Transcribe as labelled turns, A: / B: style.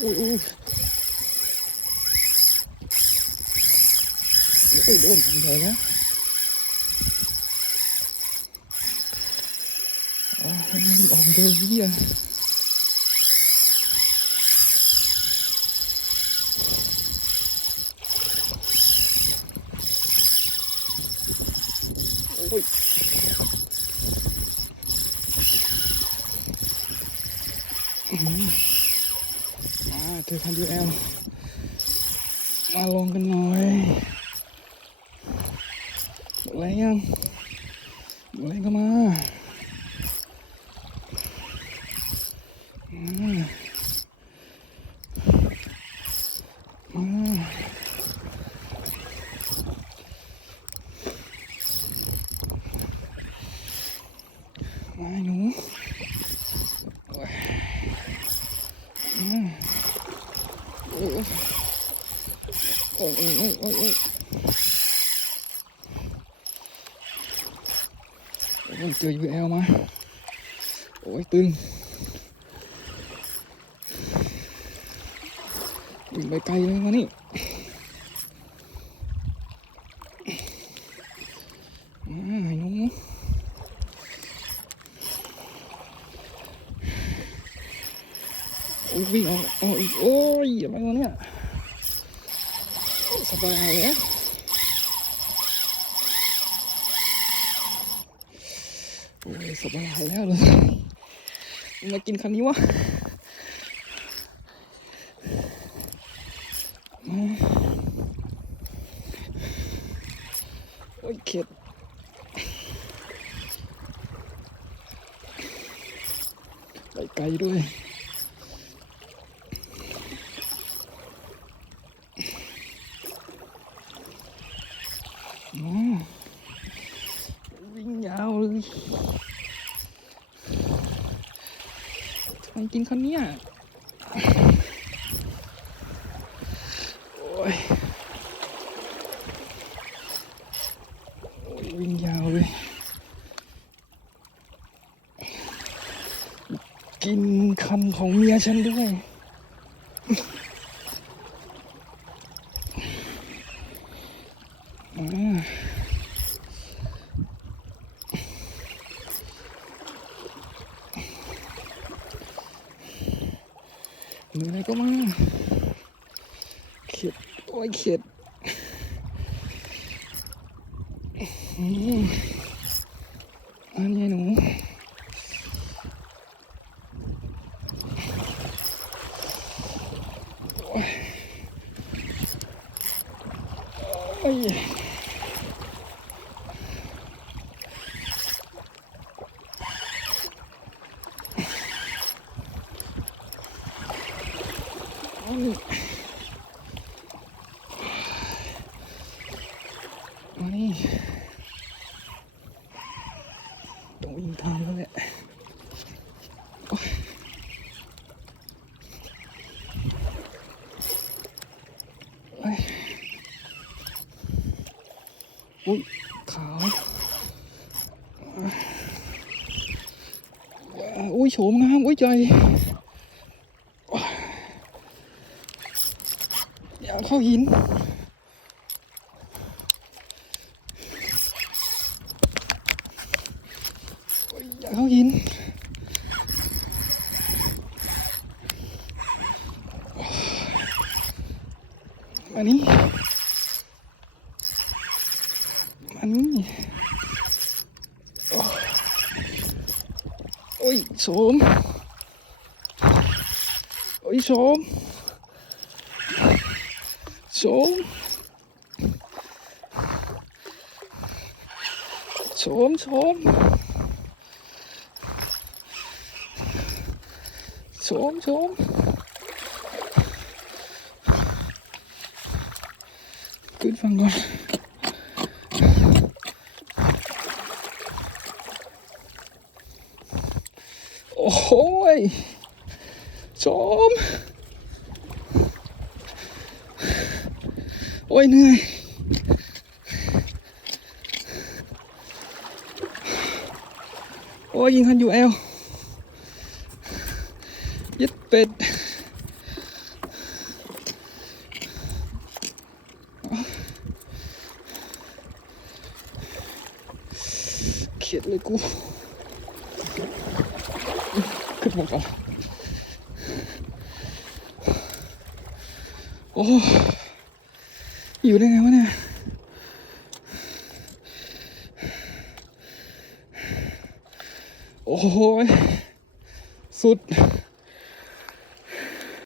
A: ui ui ui ui đồn thằng thế đó ông tôi dữ vậy ui Mm-hmm. เดินเหี้ยโอ้ยมาเจอคันยูเอลมาลงกันหน่อยหมดแล้วยังหมดแล้วก็มามามาหนูโอ้ยมาโอ้ย โอ้ยโอ้ยโอ้ยโอ้ยโอ้ยโอ้ยเอ UL มา โอ้ยตึงวิ่งไปไกลเลยมานี่มาไอ้หนูโอ้วิ่งออกออกอีกโอ้ยอะไรวะเนี่ย สบายแล้วโอ้ยสบายแล้วเลยมากินคันนี้วะโอ้ยเข็ดไปไกลด้วย อ๋อวิ่งยาวเลย ทำไมกินคันเนี่ยโอ้ยโอ้ยวิ่งยาวเลย กินคันของเมียฉันด้วย เหนื่ออะไรก็มาเข็ดโอ้ยเข็ดอันนี้หนูโอ้ย 아니 아니 너무 인타하네 오, 가. ôi sụn không quá trời อย่าเข้าหินอย่าเข้าหินมานี่มานี่โอ้โอ้ยโสมโอ้ยโสม So. So rum, so rum. So rum, so rum. Gut, van Gogh. Ohoi. Tom. โอ้ยเหนื่อยโอ้ยยิงคันอยู่เอลยึดเป็ดเขียดเลยกูขึ้นมาก่อนโอ้ อยู่ได้ไงวะเนี่ยโอ้โหสุด